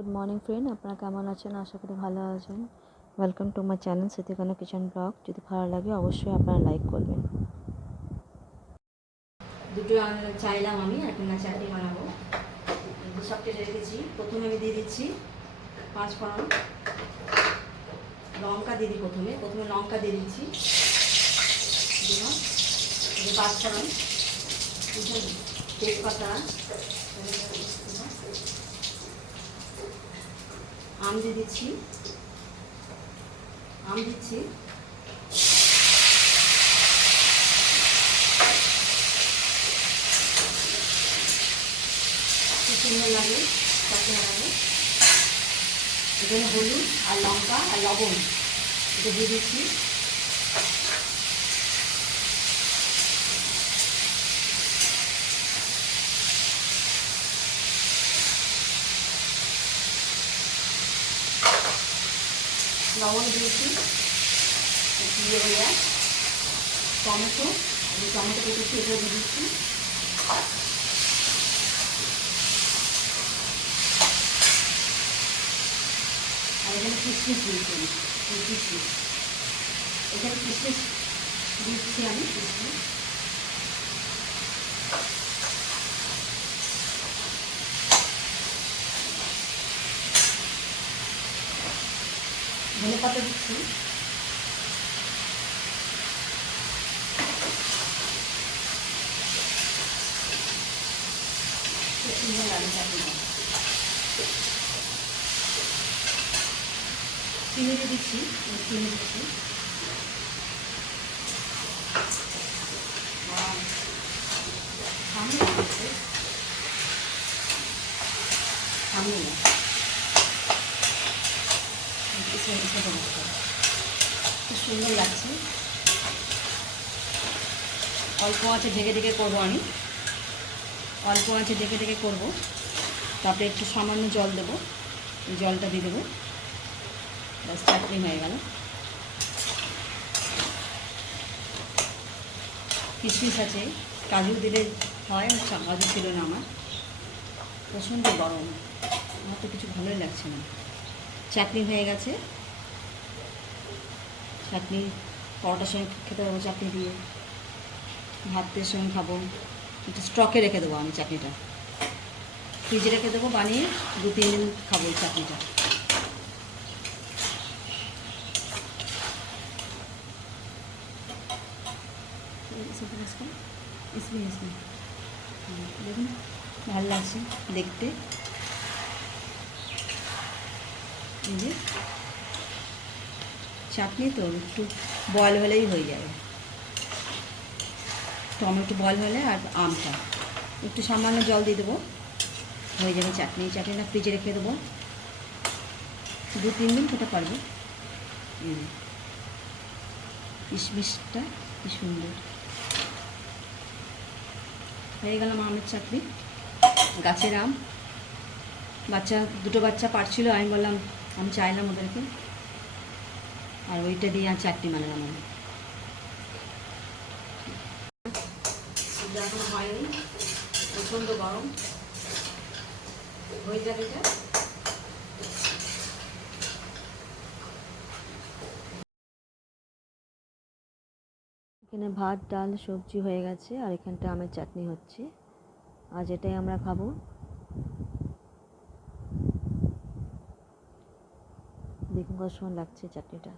Good morning friend, আপনারা কেমন আছেন? আশা করি ভালো আছেন। Welcome to my channel Smritikana kitchen blog. যদি ভালো লাগে অবশ্যই আপনারা লাইক করবেন। দুটো চাইলাম আমি এখন না চাটনি বানাবো। সব কেটে রেখেছি। প্রথমে আমি দিয়ে দিচ্ছি 5 ফোড়ন, লঙ্কা দিয়ে দিই। প্রথমে লঙ্কা দিয়ে দিচ্ছি, দিলাম 5 ফোড়ন, তেজপাতা, আম দিয়ে দিচ্ছি, খুব সুন্দর লাগে চাটনি বানাবো। এখানে হলুদ আর লঙ্কা আর লবণ এটা দিয়ে দিচ্ছি। লবণ দিয়েছি, দিয়ে হয়ে যায়। টমেটো কেটেছি, এটা দিয়ে দিচ্ছি। আর এখানে কিশমিশ দিয়েছি আমি, এখানে কিশমিশ দিচ্ছি আমি। ধনে পাতা দিচ্ছি, খুব সুন্দর লাগে চাটনিটা। চিনি দিচ্ছি, সামনে খুব সুন্দর লাগছে। অল্প আছে ঢেকে করবো আমি, করবো। তারপরে একটু সামান্য জল দেবো, জলটা দিয়ে দেবো, ব্যাস চাটনি হয়ে গেল। কিশমিশ আছে, কাজু দিলে হয়, কাজু ছিল না আমার। প্রচণ্ড গরম, আমার তো কিছু ভালোই লাগছে না। চাটনি হয়ে গেছে। চাটনি পরোটার সঙ্গে খেতে পারবো, চাটনি দিয়ে ভাতের সঙ্গে খাবো। একটু স্টকে রেখে দেবো আমি চাটনিটা, ফ্রিজে রেখে দেবো, বানিয়ে 2-3 দিন খাবো এই চাটনিটা। দেখুন ভালো লাগছে দেখতে। এই যে চাটনি তো একটু বয়েল হলেই হয়ে যাবে। টমেটো বয়েল হলে আর আমটা একটু সামান্য জল দিয়ে দেবো, হয়ে যাবে চাটনি। চাটনিটা ফ্রিজে রেখে দেবো, 2-3 দিন খেতে পারবো। কিশমিশটা কি সুন্দর হয়ে গেল আমের চাটনি। গাছের আম, দুটো বাচ্চা পারছিল, আমি বললাম, আমি চাইলাম ওদেরকে, আর ওইটা দিয়ে আর চাটনি বানালাম আমি। এখনো হয়নি, প্রচণ্ড গরম, হয়ে যাবে এটা। এখানে ভাত, ডাল, সবজি হয়ে গেছে, আর এখানটা আমের চাটনি হচ্ছে। আজ এটাই আমরা খাবো। দেখুন কত সুন্দর লাগছে চাটনিটা।